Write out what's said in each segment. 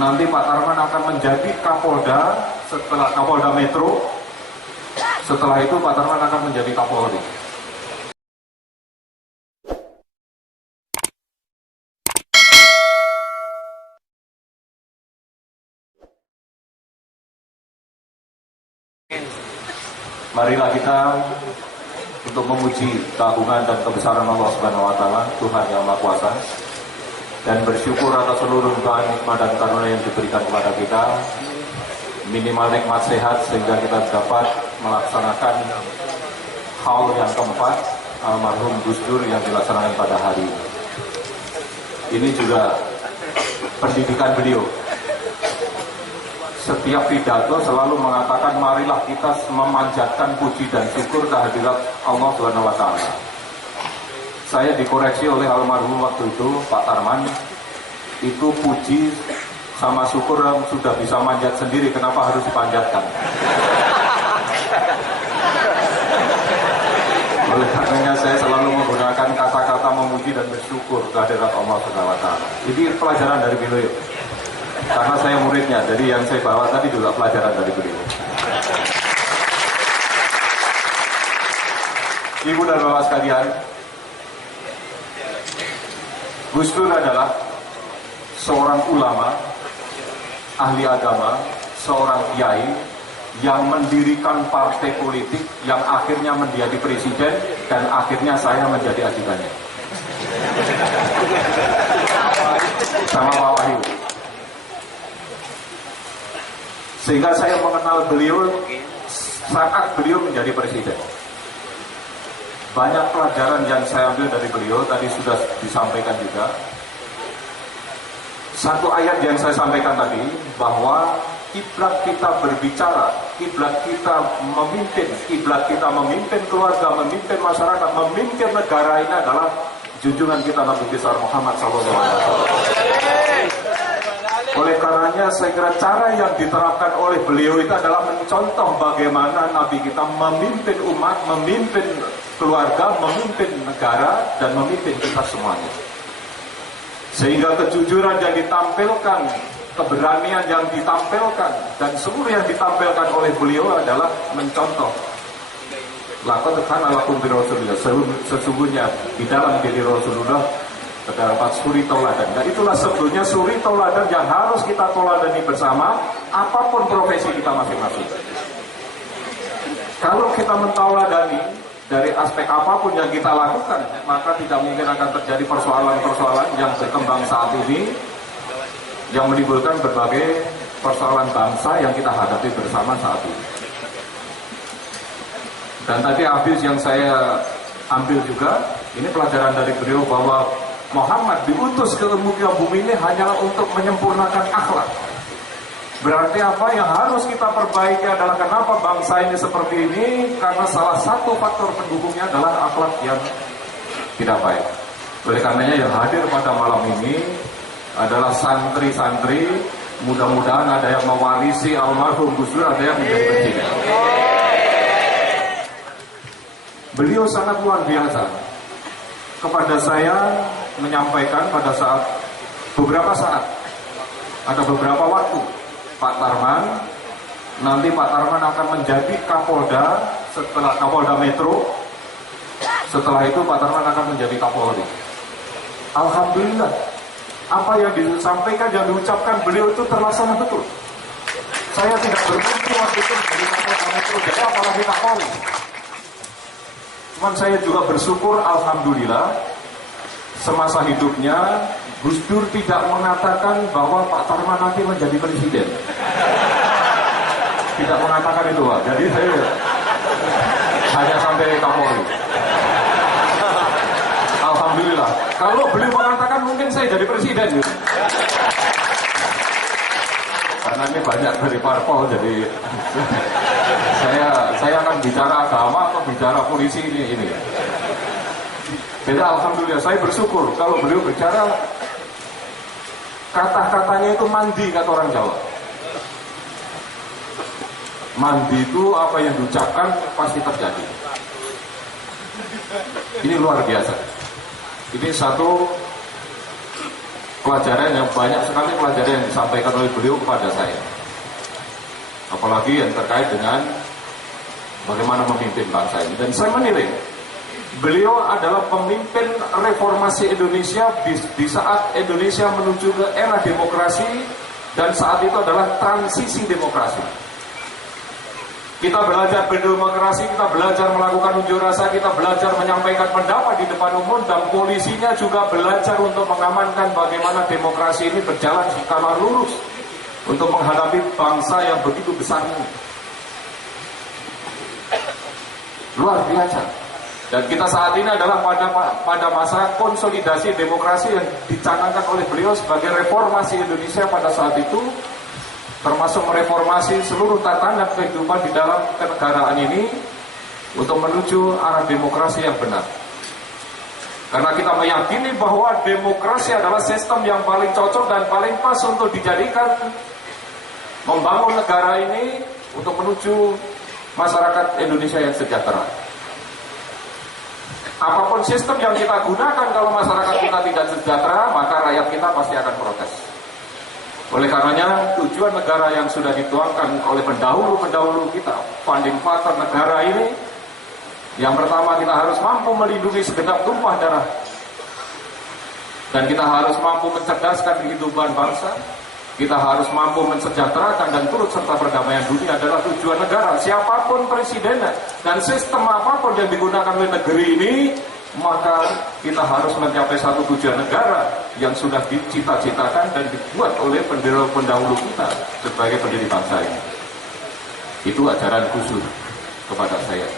Nanti Pak Tarman akan menjadi Kapolda setelah Kapolda Metro. Setelah itu Pak Tarman akan menjadi Kapolri. Marilah kita untuk memuji keagungan dan kebesaran Allah Subhanahu wa taala, Tuhan yang Maha Kuasa, dan bersyukur atas seluruh nikmat dan karunia yang diberikan kepada kita, minimal nikmat sehat sehingga kita dapat melaksanakan haul yang keempat almarhum Gus Dur yang dilaksanakan pada hari ini. Ini juga pendidikan beliau. Setiap pidato selalu mengatakan marilah kita memanjatkan puji dan syukur kehadirat Allah Subhanahu wa taala. Saya dikoreksi oleh almarhum waktu itu Pak Tarman, itu puji sama syukur sudah bisa manjat sendiri, kenapa harus dipanjatkan? Oleh karenanya saya selalu menggunakan kata-kata memuji dan bersyukur kehadirat Allah Subhanahu wa taala. Ini pelajaran dari beliau. Karena saya muridnya, jadi yang saya bawa tadi juga pelajaran dari beliau. Ibu dan Bapak sekalian, Gus Dur adalah seorang ulama, ahli agama, seorang kiai yang mendirikan partai politik yang akhirnya menjadi presiden dan akhirnya saya menjadi ajudannya. Sama Pak Wahyu. Sehingga saya mengenal beliau saat beliau menjadi presiden. Banyak pelajaran yang saya ambil dari beliau, tadi sudah disampaikan juga. Satu ayat yang saya sampaikan tadi, bahwa kiblat kita berbicara, kiblat kita memimpin keluarga, memimpin masyarakat, memimpin negara ini adalah junjungan kita Nabi besar Muhammad SAW. Oleh karenanya saya kira cara yang diterapkan oleh beliau itu adalah mencontoh bagaimana Nabi kita memimpin umat, memimpin keluarga, memimpin negara, dan memimpin kita semuanya. Sehingga kejujuran yang ditampilkan, keberanian yang ditampilkan, dan seluruh yang ditampilkan oleh beliau adalah mencontoh. Laqad kana lakum fi Rasulillah, sesungguhnya di dalam diri Rasulullah terdapat suri tauladan. Dan itulah sebetulnya suri tauladan yang harus kita tauladani bersama, apapun profesi kita masing-masing. Kalau kita mentauladani dari aspek apapun yang kita lakukan, maka tidak mungkin akan terjadi persoalan-persoalan yang berkembang saat ini, yang menimbulkan berbagai persoalan bangsa yang kita hadapi bersama saat ini. Dan tadi habis yang saya ambil juga, ini pelajaran dari beliau bahwa Muhammad diutus ke muka bumi ini hanyalah untuk menyempurnakan akhlak. Berarti apa yang harus kita perbaiki adalah kenapa bangsa ini seperti ini, karena salah satu faktor pendukungnya adalah akhlak yang tidak baik. Oleh karenanya yang hadir pada malam ini adalah santri-santri, mudah-mudahan ada yang mewarisi almarhum Gus Dur, ada yang menjadi presiden. Beliau sangat luar biasa. Kepada saya menyampaikan pada saat ada beberapa waktu, Pak Tarman, nanti Pak Tarman akan menjadi Kapolda setelah Kapolda Metro. Setelah itu Pak Tarman akan menjadi Kapolri. Alhamdulillah, apa yang disampaikan, yang diucapkan beliau itu terlaksana betul. Saya tidak bermimpi waktu itu menjadi Kapolda Metro, jadi apalagi Kapolri. Cuman saya juga bersyukur, alhamdulillah, semasa hidupnya Gus Dur tidak mengatakan bahwa Pak Tarman nanti menjadi presiden. Tidak mengatakan itu, Pak. Jadi saya hanya sampai Kapolri. Alhamdulillah. Kalau beliau mengatakan mungkin saya jadi presiden gitu. Karena ini banyak dari parpol, jadi saya akan bicara agama atau bicara polisi ini. Jadi alhamdulillah saya bersyukur kalau beliau bicara kata-katanya itu mandi, kata orang Jawa. Mandi itu apa yang diucapkan pasti terjadi. Ini luar biasa. Ini satu pelajaran yang banyak sekali pelajaran yang disampaikan oleh beliau kepada saya. Apalagi yang terkait dengan bagaimana memimpin bangsa ini. Dan saya menilai beliau adalah pemimpin reformasi Indonesia di saat Indonesia menuju ke era demokrasi, dan saat itu adalah transisi demokrasi. Kita belajar berdemokrasi, kita belajar melakukan unjuk rasa, kita belajar menyampaikan pendapat di depan umum, dan polisinya juga belajar untuk mengamankan bagaimana demokrasi ini berjalan secara lurus untuk menghadapi bangsa yang begitu besar ini. Luar biasa. Dan kita saat ini adalah pada masa konsolidasi demokrasi yang dicanangkan oleh beliau sebagai reformasi Indonesia pada saat itu, termasuk mereformasi seluruh tatanan kehidupan di dalam kenegaraan ini untuk menuju arah demokrasi yang benar. Karena kita meyakini bahwa demokrasi adalah sistem yang paling cocok dan paling pas untuk dijadikan membangun negara ini untuk menuju masyarakat Indonesia yang sejahtera. Apapun sistem yang kita gunakan, kalau masyarakat kita tidak sejahtera, maka rakyat kita pasti akan protes. Oleh karenanya, tujuan negara yang sudah dituangkan oleh pendahulu-pendahulu kita, founding father negara ini, yang pertama kita harus mampu melindungi segenap tumpah darah, dan kita harus mampu mencerdaskan kehidupan bangsa, kita harus mampu mensejahterakan dan turut serta perdamaian dunia adalah tujuan negara. Siapapun presidennya dan sistem apapun yang digunakan oleh negeri ini, maka kita harus mencapai satu tujuan negara yang sudah dicita-citakan dan dibuat oleh pendahulu kita sebagai pendiri bangsa ini. Itu ajaran khusus kepada saya.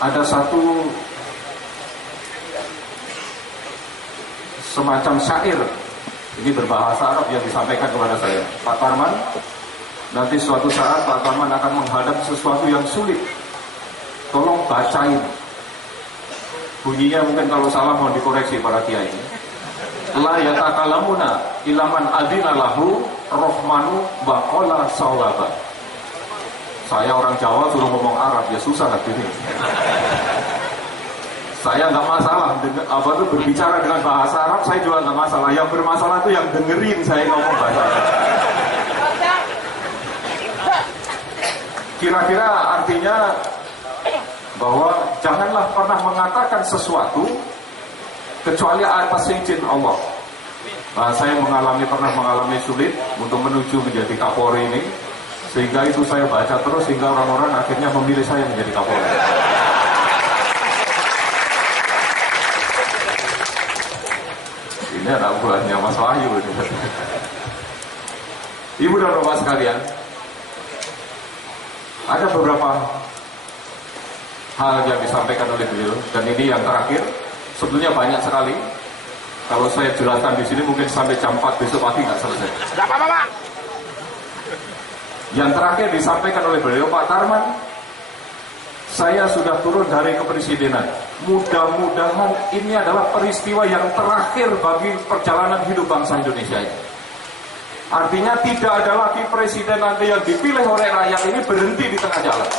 Ada satu semacam syair, ini berbahasa Arab yang disampaikan kepada saya. Pak Tarman, nanti suatu saat Pak Tarman akan menghadap sesuatu yang sulit, tolong bacain. Bunyinya mungkin kalau salah mohon dikoreksi para kiai. La yatakalamuna ilaman adina lahu rohmanu baqala sawaba. Saya orang Jawa suruh ngomong Arab ya susah lah ini. Saya nggak masalah berbicara dengan bahasa Arab, saya juga nggak masalah. Yang bermasalah itu yang dengerin saya ngomong bahasa Arab. Kira-kira artinya bahwa janganlah pernah mengatakan sesuatu kecuali atas izin Allah. Nah, saya pernah mengalami sulit untuk menuju menjadi Kapolri ini, sehingga itu saya baca terus sehingga orang-orang akhirnya memilih saya menjadi Kapolri. Ini anak buahnya Mas Wahyu. Ibu dan bapak sekalian, ada beberapa hal yang disampaikan oleh beliau, dan ini yang terakhir. Sebetulnya banyak sekali. Kalau saya jelaskan di sini mungkin sampai jam 4 besok pagi nggak selesai. Tidak apa-apa, Pak. Yang terakhir disampaikan oleh beliau, Pak Tarman, saya sudah turun dari kepresidenan. Mudah-mudahan ini adalah peristiwa yang terakhir bagi perjalanan hidup bangsa Indonesia ini. Artinya tidak ada lagi presiden nanti yang dipilih oleh rakyat ini berhenti di tengah jalan.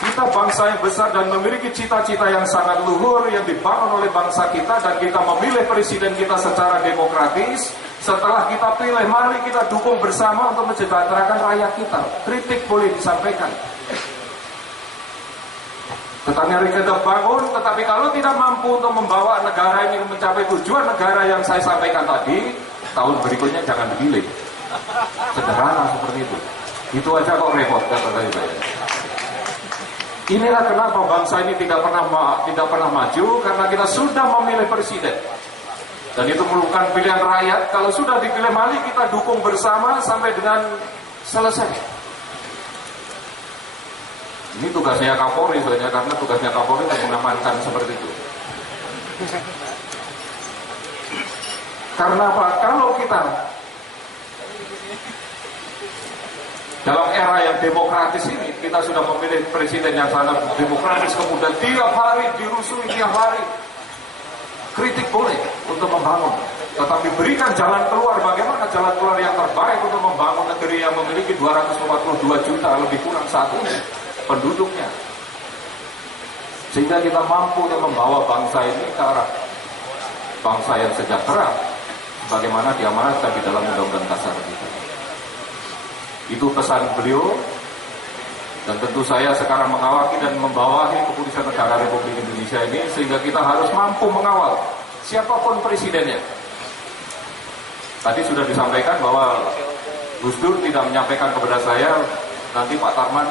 Kita bangsa yang besar dan memiliki cita-cita yang sangat luhur yang dibangun oleh bangsa kita, dan kita memilih presiden kita secara demokratis. Setelah kita pilih, mari kita dukung bersama untuk mensejahterakan rakyat kita. Kritik boleh disampaikan, tetapi kita bangun. Tetapi kalau tidak mampu untuk membawa negara ini mencapai tujuan negara yang saya sampaikan tadi, tahun berikutnya jangan dipilih. Sederhana seperti itu. Itu aja kok repot, kata saya. Inilah kenapa bangsa ini tidak pernah maju, karena kita sudah memilih presiden. Dan itu merupakan pilihan rakyat. Kalau sudah dipilih, mari kita dukung bersama sampai dengan selesai. Ini tugasnya Kapolri sebenarnya, karena tugasnya Kapolri untuk mengamankan seperti itu. Karena apa? Kalau kita dalam era yang demokratis ini, kita sudah memilih presiden yang sangat demokratis, kemudian tiap hari dirusui, tiap hari kritik boleh untuk membangun, tetapi berikan jalan keluar. Bagaimana jalan keluar yang terbaik untuk membangun negeri yang memiliki 242 juta lebih kurang saat ini penduduknya. sehingga kita mampu untuk membawa bangsa ini ke arah bangsa yang sejahtera bagaimana diamanatkan di dalam Undang-Undang Dasar kita. Itu pesan beliau, dan tentu saya sekarang mengawaki dan membawahi keputusan negara Republik Indonesia ini, sehingga kita harus mampu mengawal siapapun presidennya. Tadi sudah disampaikan bahwa Gus Dur tidak menyampaikan kepada saya, nanti Pak Tarman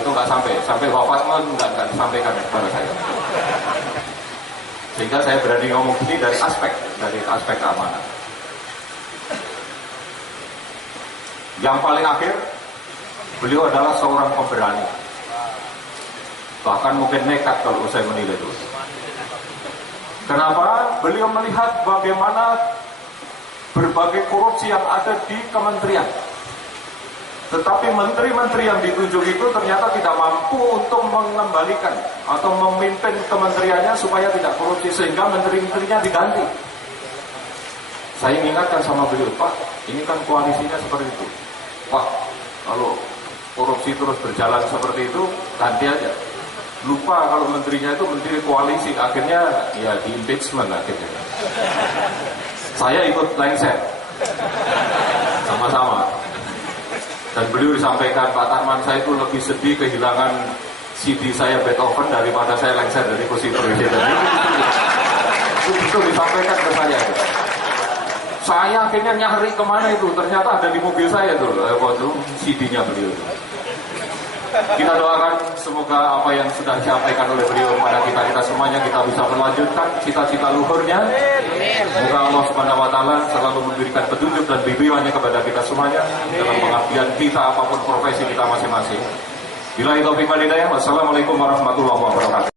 itu nggak sampai wafat nggak disampaikan kepada saya. Sehingga saya berani ngomong ini dari aspek keamanan. Yang paling akhir, beliau adalah seorang pemberani. Bahkan mungkin nekat kalau saya menilai itu. Kenapa? Beliau melihat bagaimana berbagai korupsi yang ada di kementerian. Tetapi menteri-menteri yang ditunjuk itu ternyata tidak mampu untuk mengembalikan atau memimpin kementeriannya supaya tidak korupsi, sehingga menteri-menterinya diganti. Saya ingatkan sama beliau, Pak, ini kan koalisinya seperti itu. Pak, kalau korupsi terus berjalan seperti itu, ganti aja. Lupa kalau menterinya itu menteri koalisi, akhirnya ya di impeachment akhirnya. Saya ikut lengser, sama-sama. Dan beliau disampaikan, Pak Tarman, saya itu lebih sedih kehilangan CD saya Beethoven daripada saya lengser dari kursi presiden. Itu disampaikan ke saya. Saya akhirnya nyari kemana itu, ternyata ada di mobil saya tuh, waktu CD-nya beliau. Kita doakan semoga apa yang sudah disampaikan oleh beliau kepada kita semuanya, kita bisa melanjutkan cita-cita luhurnya. Semoga Allah Subhanahu wa Ta'ala selalu memberikan petunjuk dan bimbingannya kepada kita semuanya dalam pengabdian kita apapun profesi kita masing-masing. Billahi taufiq wal hidayah. Wassalamualaikum warahmatullahi wabarakatuh.